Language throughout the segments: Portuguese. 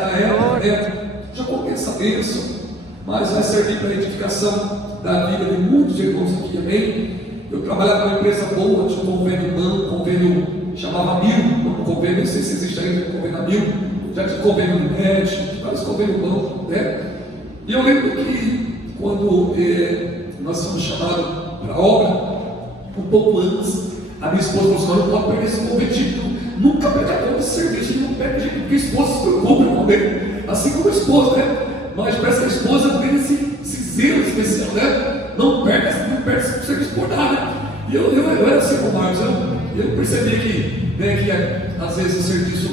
da época, né? Já compensa a bênção, mas vai servir para a edificação da vida de muitos irmãos aqui, amém? Eu trabalhava numa empresa boa, tinha um convênio banco, convênio chamava Mil, um convênio, não sei se existe ainda, convênio da Mil, já tinha convênio do MED, vários convênios banco, né? E eu lembro que quando nós fomos chamados para a obra, um pouco antes, a minha esposa falou assim: não pode perder esse convênio, nunca perde a conta de serviço, não perde jeito, porque a esposa se preocupa com ele, assim como a esposa, né? Mas parece que a esposa tem esse zelo especial, né? Não perde esse serviço por nada. E eu era assim com o Marcos, eu percebi que, né, que às vezes o serviço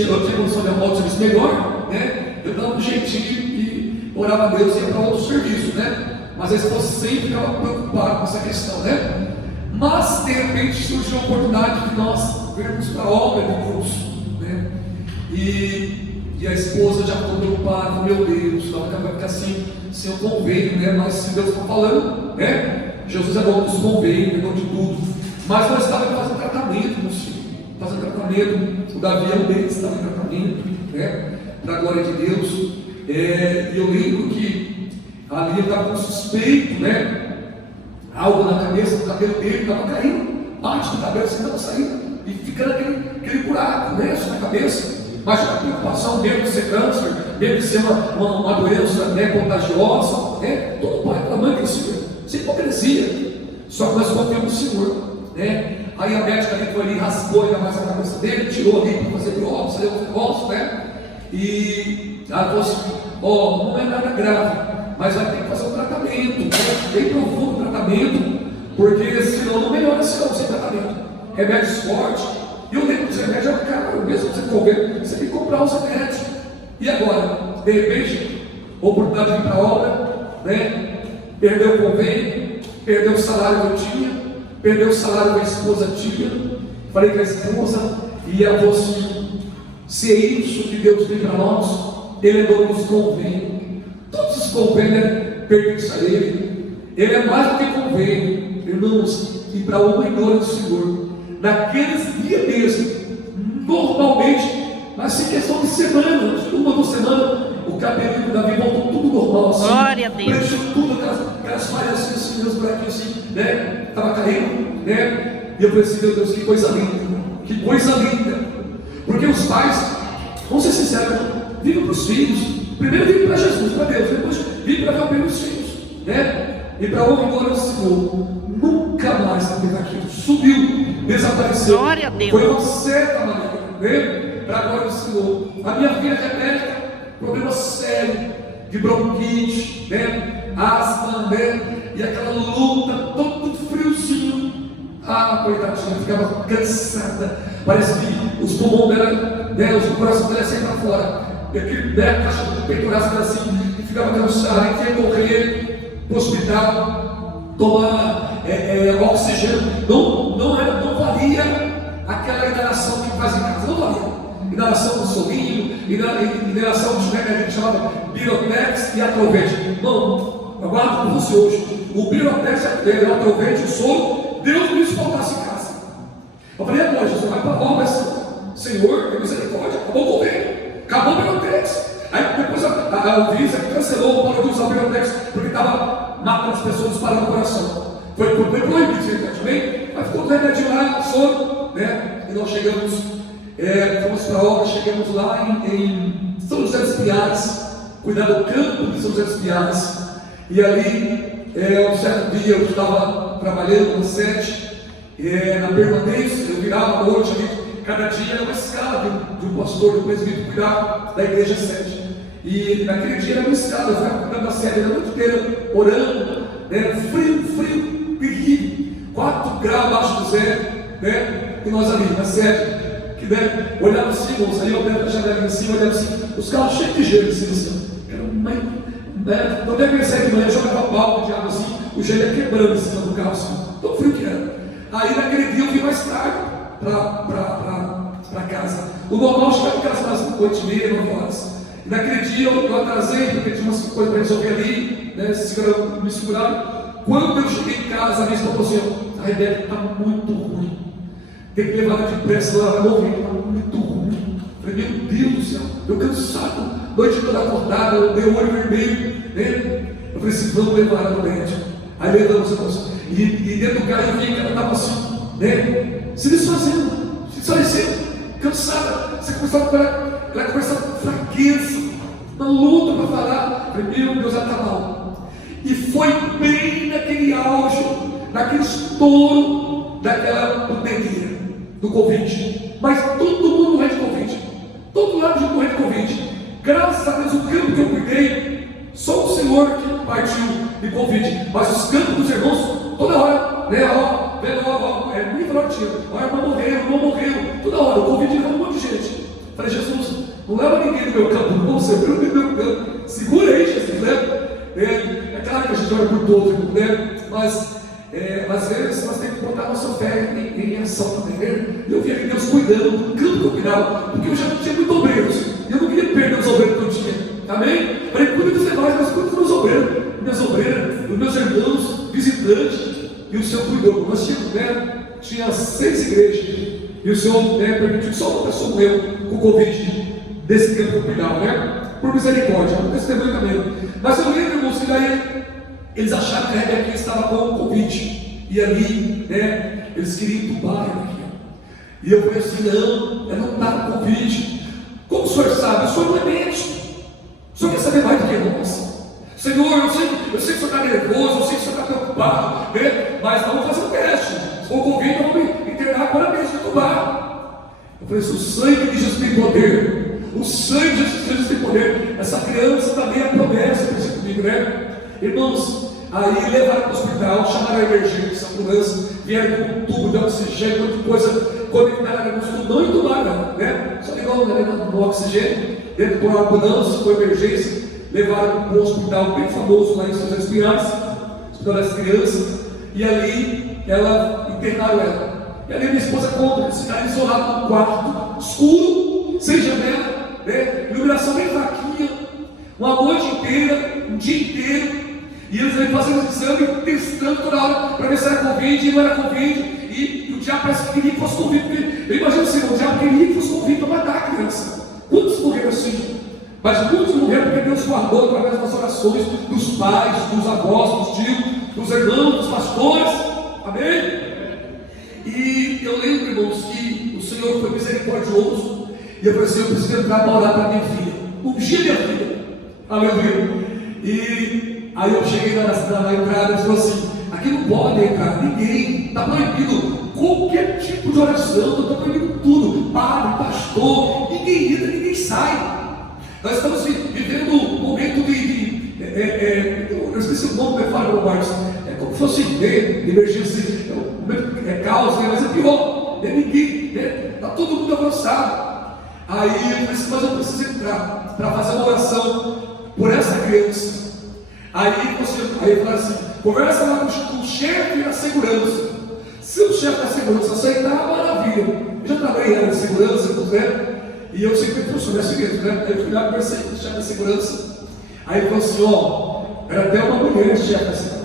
eu tinha condição de arrumar outro serviço melhor, né? Eu dava um jeitinho e orava a Deus e ia para outro serviço, né? Mas a esposa sempre ficava preocupada com essa questão, né? Mas de repente surgiu a oportunidade de nós virmos para a obra de Deus, né? E a esposa já ficou preocupada: meu Deus, ela vai ficar assim, sem o convênio, né? Mas se Deus está falando, né? Jesus é dono dos convênios, é dono de tudo. Mas nós estávamos fazendo tratamento, meu filho, fazendo tratamento. O Davi é um deles, estava em tratamento, né? Para a glória de Deus. E eu lembro que ali ele estava com suspeito, né? Algo na cabeça, o cabelo dele estava caindo, parte do cabelo assim estava saindo e ficando aquele buraco, né? Na cabeça. Mas a preocupação mesmo de ser câncer, mesmo de ser uma doença, né, contagiosa, né? Todo pai e mãe crescia, sem hipocrisia. Só que nós confiamos no Senhor, né? Aí a médica ali foi ali, raspou ainda mais a cabeça dele, tirou ali para fazer biópsia, fazer o negócio, né? E ela falou assim: ó, não é nada grave, mas vai ter que fazer um tratamento, né? Bem profundo o tratamento, porque senão não melhora sem tratamento. Remédios fortes. E eu lembro que os remédios eram caros, mesmo que você comer, você tem que comprar os remédios. E agora, de repente, oportunidade de ir para a obra, né? Perdeu o convênio, perdeu o salário que eu tinha, perdeu o salário que a esposa tinha. Falei com a esposa e ela falou assim: se é isso que Deus tem para nós, Ele é dono dos convênios. Todos os convênios pertencem a Ele. Ele é mais do que convênio, irmãos. E para uma glória do Senhor, naqueles dias mesmo, normalmente, mas em questão de semana, uma ou duas semanas, o cabelo do Davi voltou tudo normal, assim. Glória a Deus. Preencheu tudo, aquelas falhas assim, meus buraquinhos assim, né? Estava caindo, né? E eu falei assim: meu Deus, que coisa linda, que coisa linda. Porque os pais, vamos ser sinceros, vivem para os filhos. Primeiro vivem para Jesus, para Deus, depois vivem para ver os filhos, né? E para honra e glória do Senhor, nunca mais vai pegar aquilo. Subiu, desapareceu. Glória a Deus. Foi uma certa maneira, né? Para a glória do Senhor. A minha filha é médica, problema sério de bronquite, né? Asma, né? E aquela luta, todo friozinho. Ah, coitadinha, ficava cansada. Parece que os pulmões dela, né? O coração dela saía para fora. E aquele, né? A caixa do peitoral dela assim, e ficava cansada. E tinha que correr para o hospital, tomar oxigênio. Não valia aquela inalação que faz em casa, não valia. Inalação do solinho, inalação de remédio que chamava Birotex e Atrovente. Não, eu guardo com você hoje. O Birotex e o Atrovente, o soro, Deus me faltasse em casa. Eu falei: agora, Jesus, vai para a obra, Senhor, tem misericórdia, acabou o governo, acabou o Birotex. Aí depois a Anvisa cancelou, parou de usar o Birotex, porque estava matando as pessoas, disparando o coração. Foi proibido, também, mas ficou o remédio lá, soro, né? E nós chegamos, fomos para a obra, chegamos lá em São José dos Pinhais, cuidar do campo de São José dos Pinhais. E ali, um certo dia, eu estava trabalhando na sede, na permanência, eu virava à noite ali. Cada dia era uma escala de um pastor, de um presbítero cuidar da igreja sede. E naquele dia era uma escala, eu ficava cuidando da sede a noite inteira, orando, né? Frio, terrível, 4 graus abaixo do zero, né? E nós ali na sede, que, né? Olhava assim, irmãos, ali eu dentro da janela em cima, olhava assim, os carros cheios de gelo assim, era uma, né? Quando eu pensei de manhã, eu jogava balde de água assim, o gelo ia quebrando em cima do carro assim, tão frio que era. Aí naquele dia eu vim mais tarde para casa. O normal chegava em casa às 8h30, 9 horas. E naquele dia eu atrasei, porque tinha umas coisas para resolver ali, né? Me seguraram. Quando eu cheguei em casa, a minha esposa falou assim: a Rebeca está muito ruim, tem que levar ela depressa, ela vai morrer, está muito ruim. Falei, meu Deus do céu, eu cansado, noite toda acordada, meu olho vermelho, né? Eu falei assim, vamos levar ela no médico. Aí levamos a moça. E dentro do carro eu vi que ela estava assim, né? Se desfazendo, cansada. Você começava ela começa fraqueza, uma luta para falar. Eu falei, meu Deus, ela está mal. E foi bem naquele auge, naquele estouro daquela pandemia, do Covid. Mas todo mundo morreu de Covid. Todo lado de morrer de Covid. Graças a Deus, o campo que eu cuidei, só o Senhor que partiu de Covid. Mas os campos dos irmãos, toda hora, né? Muito notinha. Olha, irmão morreu. Toda hora, o Covid levou um monte de gente. Falei, Jesus, não leva ninguém do meu campo, não. Você viu do meu campo. Segura aí, Jesus, né? É claro que a gente olha por todo, né? Mas às vezes nós temos que botar nossa fé em ação também, né? Eu via Deus cuidando do campo que eu cuidava, porque eu já não tinha muitos obreiros, e eu não queria perder os obreiros que eu tinha, amém? Falei, cuida dos demais, mas cuida dos meus obreiros, minhas obreiras, dos meus irmãos, visitantes, e o Senhor cuidou. Nós tínhamos, né? Tinha 6 igrejas, e o Senhor, né, permitiu que só uma pessoa morreu com o Covid desse campo que eu cuidava, né? Por misericórdia, um testemunho também. Mas eu lembro, irmãos, que daí eles acharam que a Rebeca estava com o Covid. E ali, né, eles queriam entubar a Rebeca. E eu falei assim, não, ela não está com Covid. Como o senhor sabe? O senhor não é médico. O senhor quer saber mais do que nós? Senhor, eu sei que o senhor está nervoso, eu sei que o senhor está preocupado, né? Mas vamos fazer um teste. Se for Covid, vamos me internar agora mesmo, entubar. Eu falei assim, o sangue de Jesus tem poder. O sangue de Jesus tem poder. Essa criança também é promessa, pensa comigo, né? Irmãos, aí levaram para o hospital, chamaram a emergência, a ambulância, vieram com um tubo de oxigênio, outra coisa, conectaram no tubo, não entubaram, né? Só ligou no oxigênio, dentro de uma ambulância, com emergência, levaram para um hospital bem famoso lá em São José dos Pinhais, hospital das crianças, e ali internaram ela. E ali minha esposa conta, eles ficaram isolados num quarto escuro, sem janela, né? Iluminação bem fraquinha, uma noite inteira, um dia inteiro, e eles vêm fazendo exame, testando toda hora para ver se era Covid, e não era Covid, e o diabo parece que queria que fosse Covid, porque eu imagino assim, o diabo queria que fosse Covid para matar a criança. Quantos morreram assim? Mas muitos morreram porque Deus guardou através das orações dos pais, dos avós, dos tios, dos irmãos, dos pastores, amém? E eu lembro, irmãos, que o Senhor foi misericordioso, e eu falei assim, eu preciso entrar para orar para minha filha, ungir minha filha, aleluia. E aí eu cheguei na entrada e falou assim, aqui não pode entrar ninguém, está proibido qualquer tipo de oração, está proibido tudo, padre, pastor, ninguém entra, ninguém sai. Nós estamos vivendo um momento eu esqueci o nome, Marcos, é como se fosse emergência, caos, mas é pior, ninguém, está todo mundo avançado. Aí eu falei assim, mas eu preciso entrar para fazer uma oração por essa criança. Aí eu falei assim, conversa lá com o chefe da segurança. Se o chefe da segurança aceitar, maravilha. Eu já trabalhei na segurança, né? E eu sempre funciona assim mesmo, né? Aí eu fui lá para o chefe da segurança. Aí ele falou assim, era até uma mulher chefe da segurança.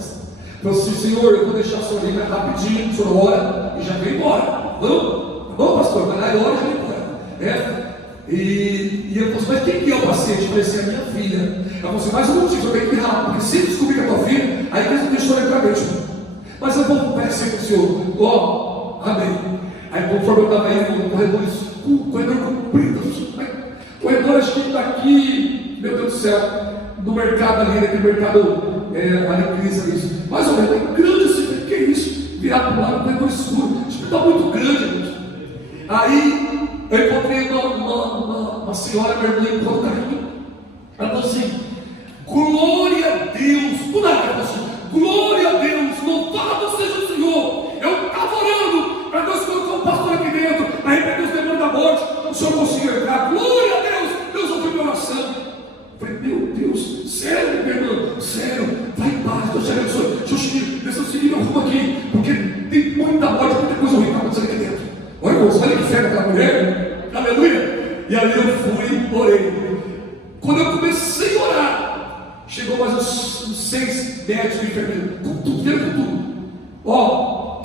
Falou assim, senhor, eu vou deixar a sua linha rapidinho, o senhor ora e já vem embora. Vamos? Tá bom, pastor? Vai lá e ora e já vem embora. E eu falei assim, mas quem que é o paciente? Eu falei assim, a minha filha. Ela falou assim, mas um motivo, eu tenho que ir rápido, porque se descobrir que é tua filha, aí eles não deixam entrar mesmo. Mas eu vou pedir para o senhor, amém. Aí conforme eu estava indo no corredor escuro, corredor comprido, corredor acho que está aqui, meu Deus do céu, no mercado ali, naquele mercado ali crise ali, mais ou menos, é grande assim, que é isso? Virar para o lado, corredor escuro, acho que está muito grande, gente. Aí eu encontrei uma senhora, minha irmã, com o carrinho. Ela falou assim, glória a Deus, do nada, ela falou assim, glória a Deus, louvado seja o Senhor. Eu estava orando para Deus colocar um pastor aqui dentro, para repreender os demônios da morte. O Senhor conseguiu entrar, glória a Deus, Deus ouviu minha oração. Eu falei, meu Deus, sério, meu irmão, sério, vai em paz, Deus te abençoe. Deixa eu seguir meu rumo aqui, porque tem muita morte, muita coisa horrível acontecendo aqui dentro. Olha, irmãos, olha que fé daquela mulher, aleluia. E ali eu fui, orei. Quando eu comecei a orar, chegou mais uns 6 médicos e enfermeiros, com tudo, vendo tudo.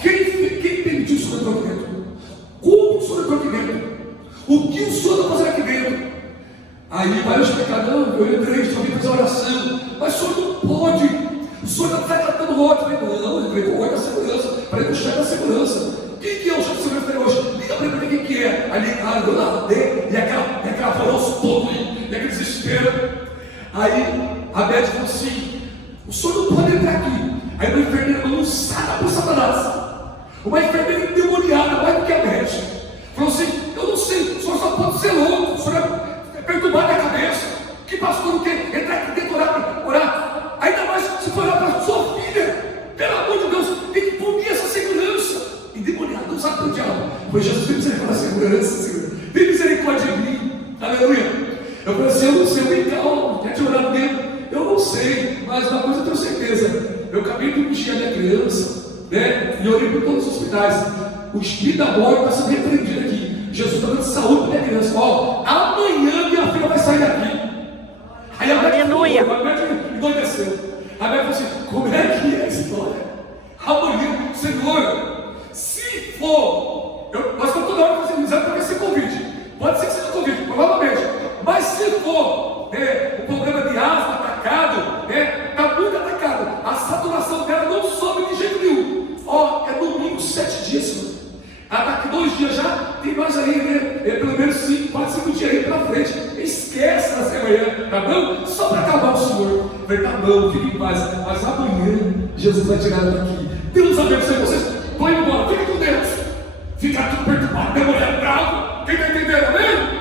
Quem permitiu o senhor entrar aqui dentro? Como o senhor entrou aqui dentro? O que o senhor está fazendo aqui não, eu entrei, só vim fazer oração. Mas o senhor não pode, o senhor está tratando ódio. Eu falei, não, eu entrei com ódio da segurança, falei com o chefe da segurança. Quem que é o chefe da segurança hoje? Liga para mim quem que é. Aí eu nadei, e aquela alvoroço todo, e aquele desespero. Aí a médica falou assim, o senhor não pode entrar aqui. Aí uma enfermeira lançada por Satanás, uma enfermeira endemoniada, mais do que a médica, falou assim, eu não sei, o senhor só pode ser louco, o senhor é perturbado na cabeça, que pastor não quer entrar aqui dentro orar, ainda mais se for orar para sua filha, pelo amor de Deus, tem que punir essa segurança, endemoniado, não sabe para o diabo, pois Jesus tem misericórdia da segurança, tem misericórdia de mim, aleluia. Eu falei assim, eu não sei, eu me calmo, quer te orar mesmo, eu não sei, mas uma coisa eu tenho certeza, eu acabei de ungir a minha criança, né? E orei por todos os hospitais. O espírito da morte está sendo repreendido aqui. Jesus está dando saúde para minha criança. Ó, amanhã minha filha vai sair daqui. Aí a médica endoideceu. A médica falou assim: como é que é a história? Amanhã, Senhor, se for, nós estamos toda hora fazendo exame para ver se é Covid. Pode ser que seja Covid, provavelmente. Mas se for o problema de asma atacado, está muito atacado. A saturação dela não sobe de jeito nenhum. Ó, é domingo, 7 dias, Senhor. Ela está aqui 2 dias já, tem mais aí, pelo menos 4, 5 dias aí pela frente. Esquece da manhã, tá bom? Só para acalmar o Senhor. Eu falei, tá bom, fique em paz. Mas amanhã, Jesus vai tirar ela daqui. Deus abençoe vocês. Vão embora, fiquem com Deus. Fica tudo perturbado, demorando bravo. Quem está entendendo, amém?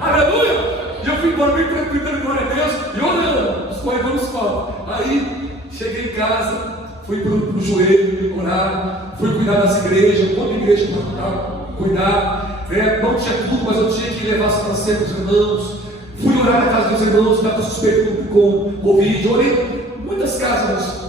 Aleluia! E eu fui embora bem tranquilo, dando glória a Deus, e orando, os corredores falam. Aí, cheguei em casa, fui pro joelho, orar, fui cuidar das igrejas, toda igreja para cuidar, não tinha tudo, mas eu tinha que levar para ser para os irmãos. Fui orar na casa dos irmãos, que estava suspeito com Covid, orei em muitas casas.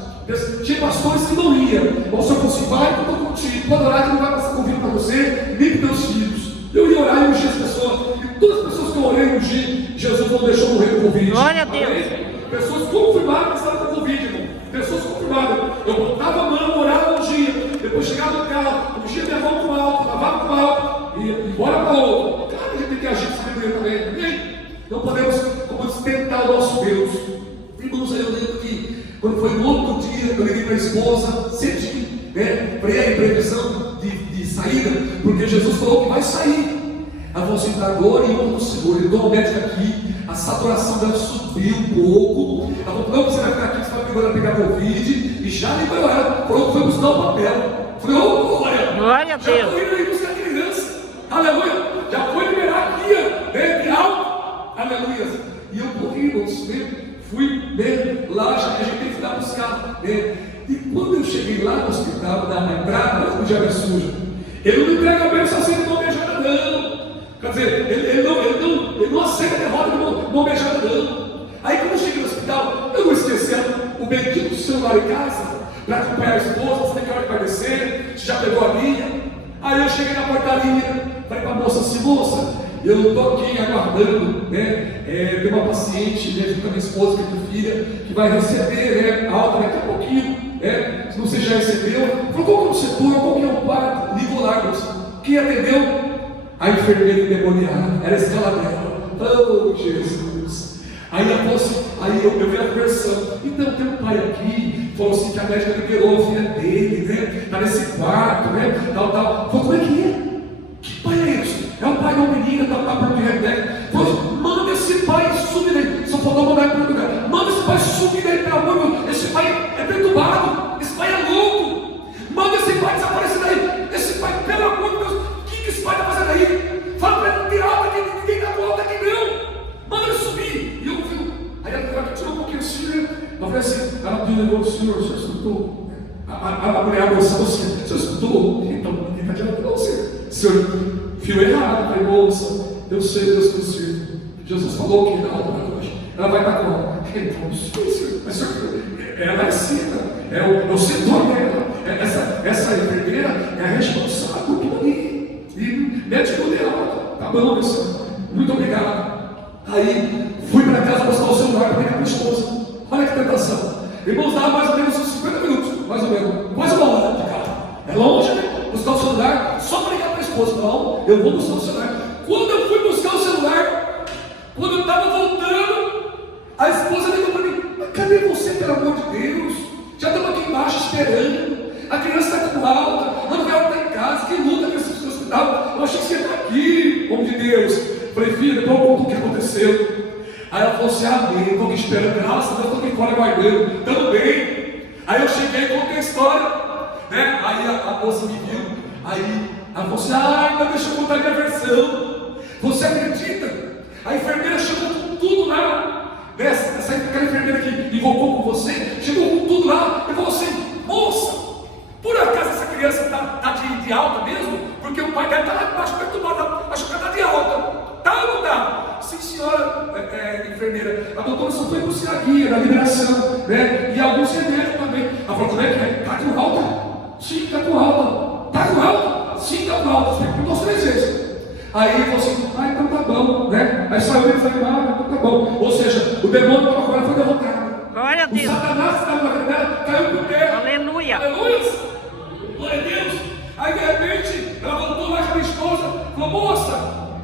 Tinha pastores que não iam. O senhor falou assim: vai, eu estou contigo, pode orar que não vai passar Covid para você, nem para teus filhos. Eu ia orar e ungir as pessoas, e todas as pessoas que eu orei e ungir, Jesus não deixou morrer com Covid. Glória a Deus. Pessoas confirmadas que estavam com Covid, irmão. Pessoas confirmadas. Eu botava a mão, orava um dia, depois chegava no carro, ungia minha mão com álcool, lavava com álcool, e ia embora para outro. Claro que a gente tem que agir com sabedoria também, amém? Não podemos, como tentar o nosso Deus. Irmãos, aí eu lembro que quando foi no outro dia, eu liguei para a esposa, cedinho, para ir em previsão de saída, porque Jesus falou que vai sair. Ela falou assim: agora em nome do Senhor, ele deu uma médica aqui, a saturação dela subiu um pouco. Ela falou: não, você vai ficar aqui, você vai agora pegar Covid, e já liberou ela. Falou que foi buscar o papel. Eu falei: ô, glória a Deus, já foi aí buscar a criança, aleluia, já foi liberar aqui, de alto, aleluia. E eu corri, irmãos, fui lá, já que a gente tem que ir lá buscar. E quando eu cheguei lá no hospital, na entrada, o diabo é sujo. Ele não entrega a bênção assim de mão beijada, não. Quer dizer, ele não aceita a derrota de mão beijada, não. Aí quando eu cheguei no hospital, eu não esqueci o bendito celular em casa, para acompanhar a esposa, você tem que hora que vai descer, você já pegou a minha. Aí eu cheguei na portaria, falei para a moça assim: moça, eu estou aqui aguardando, tem uma paciente, junto com a minha esposa, que é minha filha, que vai receber alta daqui a pouquinho, se você já recebeu. Falou: qual que é o setor, qual que é o quarto? Ligou lá, quem atendeu? A enfermeira endemoniada, era a escala dela. Oh, Jesus! Aí eu vi a conversão. Então tem um pai aqui, falou assim que a médica liberou a filha dele, está nesse quarto, tal. Falou: como é que é? Que pai é esse? É o pai de uma menina, está por de remédio. Falou: manda esse pai sumir daí. Só faltou mandar para outro lugar. Manda esse pai sumir daí, pelo amor de Deus. Esse pai é perturbado, esse pai é louco. Manda esse pai desaparecer daí. Esse pai, pelo amor de Deus, o que esse pai está fazendo aí? Fala para ele não ter alta, que ninguém está com alta aqui não. Manda ele subir. E eu fui. Aí ela tirou um pouquinho assim, Eu falei assim: ela me levou: senhor escutou? A mulher avançou assim: o senhor escutou? Então, ninguém está tirando para você. Senhor, fio errado. Falei: moça, eu sei, Deus consigo. Jesus falou que na alta hoje ela vai estar com ela. Então, mas ela é assim, é o setor dela. Essa enfermeira é a responsável por tudo ali. E médico dela, tá bom, meu senhor? Muito obrigado. Aí fui para casa buscar o celular para ligar para a esposa. Olha que tentação. Irmãos, dava mais ou menos uns 50 minutos, mais ou menos, quase uma hora de carro. É longe, né? Buscar o celular só para ligar para a esposa. Eu vou buscar o celular. Quando eu fui buscar o celular, quando eu estava voltando, pelo amor de Deus. Já estamos aqui embaixo esperando. A criança está com alta, a novela está em casa, que luta com esse hospital. Eu achei que você está aqui, homem de Deus. Falei, filha, depois eu conto o que aconteceu. Aí ela falou assim, amém, estou aqui esperando, graças a Deus, estou aqui fora guardando, estamos bem. Aí eu cheguei e contei a história, né? Aí a moça me viu, aí ela falou assim, então deixa eu contar a minha versão. Você acredita? A enfermeira chegou com tudo lá, né? Aquela enfermeira que invocou com você, chegou com tudo lá e falou assim, moça, por acaso essa criança está de alta mesmo? Porque o pai dela está lá embaixo perturbado, acho que ela está de alta. Tá ou não tá? Sim, senhora, enfermeira. A doutora só foi buscar a guia da liberação, né? E alguns remédios também. Ela falou, como é que é? Tá com alta? Sim, tá com alta. Tá com alta? Sim, tá com alta. Você perguntou 3 vezes. Aí ele falou assim, então tá bom, né? Aí saiu ele e falou, então tá bom. Ou seja, o demônio que estava com ela foi derrotado. Glória a Deus. O Satanás que estava na dela caiu por terra. Aleluia. Aleluia. Glória a Deus. Aí de repente, ela voltou lá com a minha esposa, falou, moça,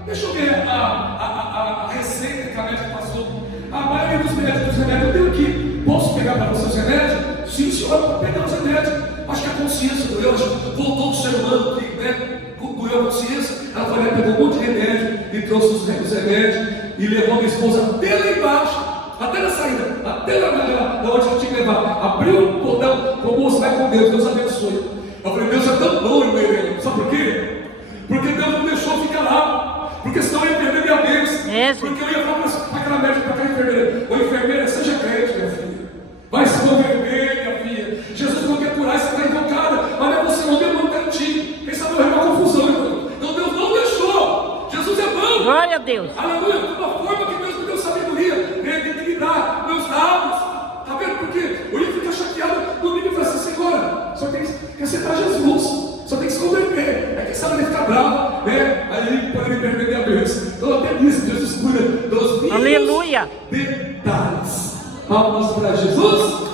deixa eu ver a receita que a médica passou. A maioria dos remédios eu tenho aqui. Posso pegar para você os remédios? Sim, senhora, pode pegar os remédios. Acho que a consciência doeu, voltou do ser humano que, né, doeu a consciência. Ela foi lá, pegou um monte de remédio e trouxe os remédios e levou a minha esposa até lá embaixo, até na saída, até lá onde eu tinha que levar. Abriu o portão, falou, moça, vai com Deus, Deus abençoe. Eu falei, Deus é tão bom, meu. Sabe por quê? Porque Deus não deixou eu ficar lá. Porque senão eu ia perder minha bênção. Porque eu ia falar para aquela médica, para aquela enfermeira, ô enfermeira, seja crente, minha filha. Vai se converter, minha filha. Jesus não quer curar, você está invocada. Mas não é você, não, Deus não está em ti. Quem sabe eu uma confusão, irmão. Então Deus não deixou. Jesus é bom. Glória a Deus. Aleluia. De uma forma que Deus me deu sabedoria, de equilibrar meus lábios. Está vendo por quê? O ímpio fica chateado domingo e fala assim, Senhora, só tem que aceitar Jesus. Só tem que se converter. É quem sabe ele ficar bravo, né? Aí ele pode perder minha bênção. Então até nisso Jesus cuida dos mínimos detalhes. Palmas para Jesus.